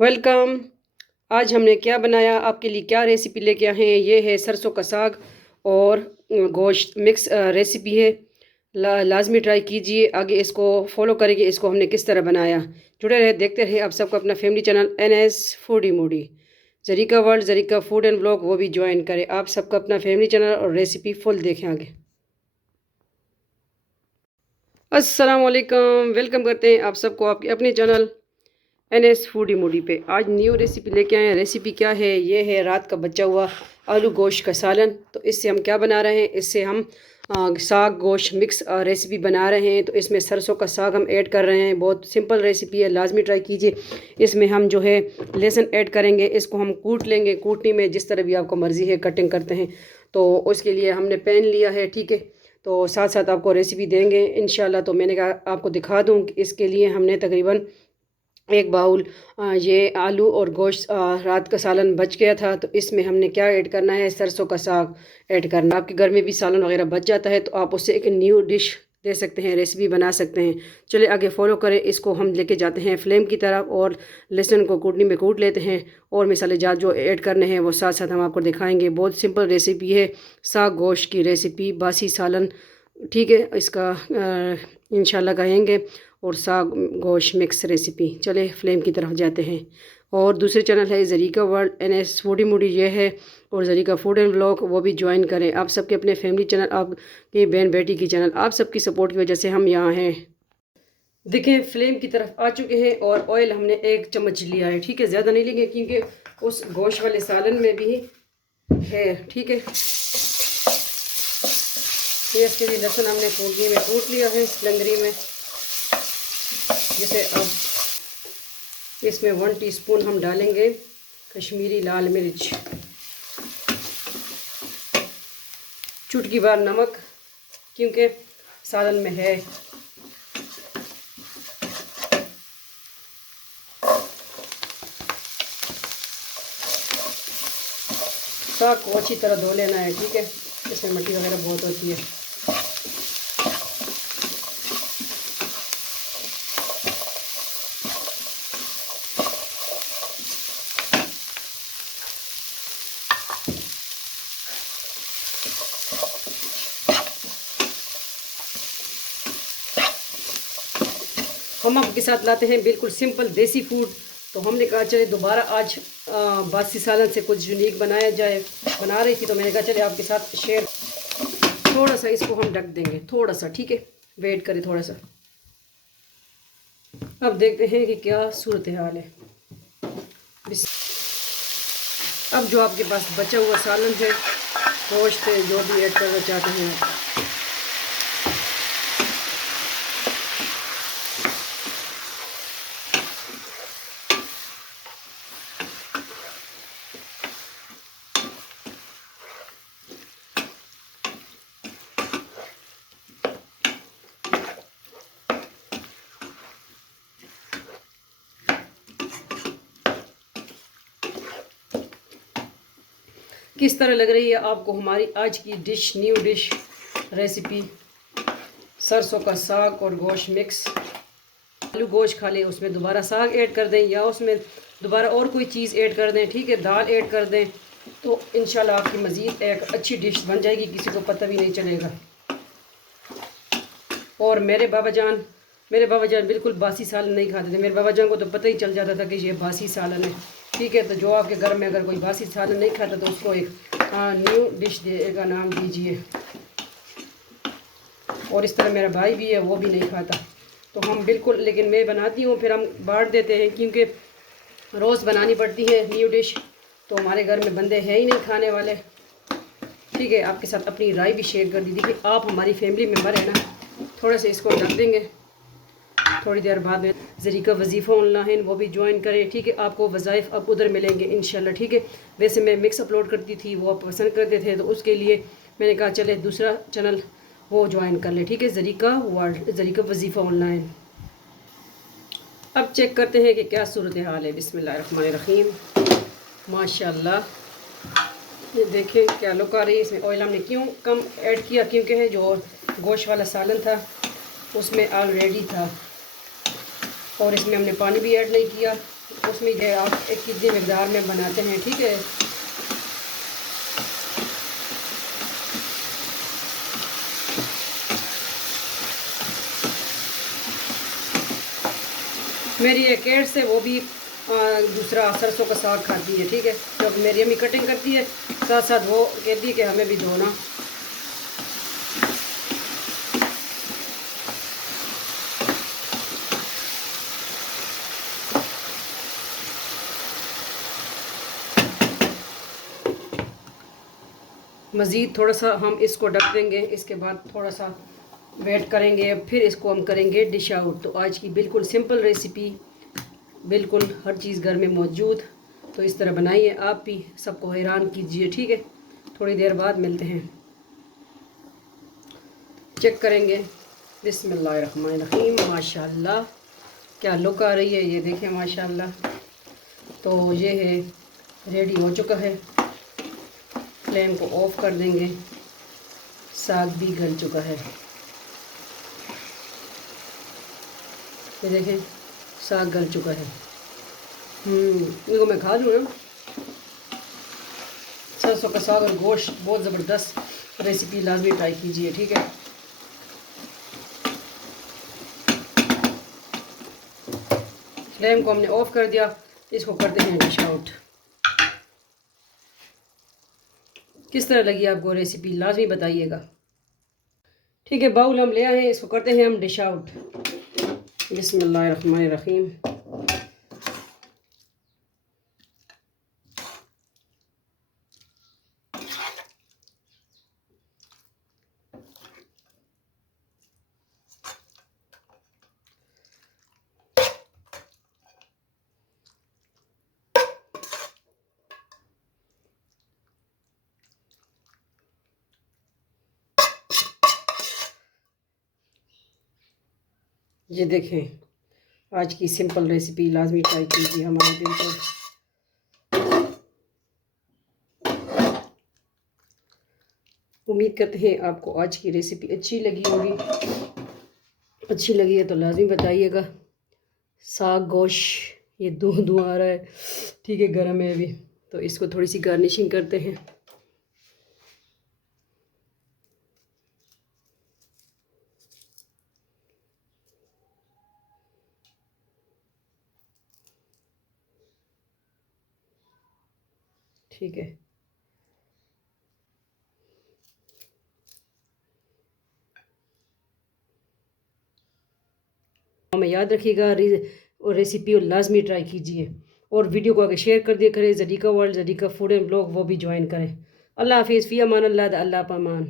Welcome. आज हमने क्या बनाया, आपके लिए क्या रेसिपी लेके आए हैं। ये है सरसों का साग और गोश्त मिक्स रेसिपी है। लाजमी ट्राई कीजिए। आगे इसको फॉलो करेंगे, इसको हमने किस तरह बनाया। जुड़े रहे, देखते रहे। आप सबको अपना family channel NS foodie Moody, Zarika world, Zarika food and blog, वो भी ज्वाइन करें। आप सबका अपना फैमिली चैनल और रेसिपी फुल देखें आगे। अस्सलाम वालेकुम, वेलकम करते हैं आप सबको आपके अपने चैनल NS फूडी मूडी पे। आज न्यू रेसिपी लेके आए हैं। रेसिपी क्या है? ये है रात का बचा हुआ आलू गोश्त का सालन। तो इससे हम क्या बना रहे हैं, इससे हम साग गोश्त मिक्स रेसिपी बना रहे हैं। तो इसमें सरसों का साग हम ऐड कर रहे हैं। बहुत सिंपल रेसिपी है, लाजमी ट्राई कीजिए। इसमें हम जो है लहसुन ऐड करेंगे, इसको हम कूट लेंगे। कूटनी में जिस तरह भी आपको मर्ज़ी है कटिंग करते हैं। तो उसके लिए हमने पैन लिया है, ठीक है। तो साथ साथ आपको रेसिपी देंगे इंशाल्लाह। तो मैंने कहा आपको दिखा दूँ कि इसके लिए हमने तकरीबन एक बाउल ये आलू और गोश्त रात का सालन बच गया था। तो इसमें हमने क्या ऐड करना है, सरसों का साग ऐड करना। आपके घर में भी सालन वगैरह बच जाता है तो आप उससे एक न्यू डिश दे सकते हैं, रेसिपी बना सकते हैं। चलिए आगे फॉलो करें। इसको हम लेके जाते हैं फ्लेम की तरफ और लहसुन को कूटनी में कूट लेते हैं। और मसाले जात जो ऐड करने हैं वो साथ साथ हम आपको दिखाएंगे। बहुत सिंपल रेसिपी है, साग गोश्त की रेसिपी, बासी सालन, ठीक है। इसका इंशाल्लाह कहेंगे। और साग गोश्त मिक्स रेसिपी। चले फ्लेम की तरफ जाते हैं। और दूसरे चैनल है Zarika world NS foodie Moody, ये है। और जरीका फूड एंड ब्लॉग, वो भी ज्वाइन करें। आप सबके अपने फैमिली चैनल, आपके बहन बेटी की चैनल, आप सबकी सपोर्ट की वजह से हम यहाँ हैं। देखें फ्लेम की तरफ आ चुके हैं। और ऑयल हमने 1 चम्मच लिया है, ठीक है। ज़्यादा नहीं लेंगे क्योंकि उस गोश्त वाले सालन में भी है, ठीक है। ये इसके लिए लहसुन हमने कूटनी में कूट लिया है लंगरी में। जैसे अब इसमें 1 टीस्पून हम डालेंगे कश्मीरी लाल मिर्च, चुटकी भर नमक क्योंकि सालन में है। साग को अच्छी तरह धो लेना है, ठीक है। इसमें मिट्टी वगैरह बहुत होती है। हम आपके साथ लाते हैं बिल्कुल सिंपल देसी फूड। तो हमने कहा चले दोबारा आज बासी सालन से कुछ यूनिक बनाया जाए। बना रही थी तो मैंने कहा चले आपके साथ शेयर। थोड़ा सा इसको हम ढक देंगे, थोड़ा सा, ठीक है। वेट करें थोड़ा सा। अब देखते हैं कि क्या सूरत हाल है। अब जो आपके पास बचा हुआ सालन है, गोश्त है, जो भी ऐड करना चाहते हैं। किस तरह लग रही है आपको हमारी आज की डिश, न्यू डिश रेसिपी, सरसों का साग और गोश्त मिक्स। आलू गोश्त खा लें, उसमें दोबारा साग ऐड कर दें या उसमें दोबारा और कोई चीज़ ऐड कर दें, ठीक है। दाल ऐड कर दें तो इंशाल्लाह आपकी मज़ीद एक अच्छी डिश बन जाएगी, किसी को पता भी नहीं चलेगा। और मेरे बाबा जान बिल्कुल बासी सालन नहीं खाते थे। मेरे बाबा जान को तो पता ही चल जाता था कि ये बासी सालन है, ठीक है। तो जो आपके घर में अगर कोई बासी सालन नहीं खाता तो उसको एक न्यू डिश का नाम दीजिए। और इस तरह मेरा भाई भी है, वो भी नहीं खाता। तो हम बिल्कुल, लेकिन मैं बनाती हूँ फिर हम बांट देते हैं क्योंकि रोज़ बनानी पड़ती है न्यू डिश। तो हमारे घर में बंदे हैं ही नहीं खाने वाले, ठीक है। आपके साथ अपनी राय भी शेयर कर दी थी कि आप हमारी फैमिली मेम्बर है ना। थोड़ा सा इसको ढक देंगे। थोड़ी देर बाद में जरीका वजीफ़ा ऑनलाइन, वो भी ज्वाइन करें, ठीक है। आपको वज़ाइफ अब उधर मिलेंगे इंशाल्लाह, ठीक है। वैसे मैं मिक्स अपलोड करती थी, वो आप पसंद करते थे, तो उसके लिए मैंने कहा चले दूसरा चैनल वो ज्वाइन कर ले, ठीक है। जरीका वर्ल्ड, जरीका वजीफ़ा ऑनलाइन। अब चेक करते हैं कि क्या सूरत हाल है। बिस्मिल्लाहिर्रहमानिर्रहीम। माशाल्लाह, ये देखें क्या लुक आ रही है। इसमें ऑयल हमने क्यों कम ऐड किया, क्योंकि है जो गोश्त वाला सालन था उसमें ऑलरेडी था। और इसमें हमने पानी भी ऐड नहीं किया, उसमें जो आप एक कितनी मकदार में बनाते हैं, ठीक है। मेरी एक केट से वो भी दूसरा सरसों का साग खाती है, ठीक है। जब मेरी अम्मी कटिंग करती है साथ साथ वो कहती है कि हमें भी धोना। मज़ीद थोड़ा सा हम इसको ढक देंगे, इसके बाद थोड़ा सा वेट करेंगे, फिर इसको हम करेंगे डिश आउट। तो आज की बिल्कुल सिंपल रेसिपी, बिल्कुल हर चीज़ घर में मौजूद, तो इस तरह बनाइए आप भी, सबको हैरान कीजिए, ठीक है। थोड़ी देर बाद मिलते हैं, चेक करेंगे। बिस्मिल्लाहिर्रहमानिर्रहीम। माशाल्लाह क्या लुक आ रही है, ये देखें माशाल्लाह। तो ये है रेडी हो चुका है, फ्लेम को ऑफ कर देंगे। साग भी गल चुका है, ये देखें साग गल चुका है। इनको मैं खा लूँ ना। सरसों का साग और गोश्त बहुत ज़बरदस्त रेसिपी, लाजमी ट्राई कीजिए, ठीक है। फ्लेम को हमने ऑफ कर दिया, इसको करते हैं डिश आउट। किस तरह लगी आपको रेसिपी, लाजमी बताइएगा, ठीक है। बाउल हम ले आए हैं, इसको करते हैं हम डिश आउट। बिस्मिल्लाहिर्रहमानिर्रहीम। ये देखें आज की सिंपल रेसिपी, लाजमी ट्राई कीजिए हमारे दिल को। उम्मीद करते हैं आपको आज की रेसिपी अच्छी लगी होगी। अच्छी लगी है तो लाजमी बताइएगा। साग गोश्त ये धुआं आ रहा है, ठीक है, गर्म है अभी। तो इसको थोड़ी सी गार्निशिंग करते हैं। ठीक है, हमें याद रखिएगा और रेसिपी और लाजमी ट्राई कीजिए। और वीडियो को आगे शेयर कर दिया करें। Zarika world, Zarika food and blog वो भी ज्वाइन करें। अल्लाह हाफिज़, फ़ी अमान अल्लाह, अल्लाह पामान।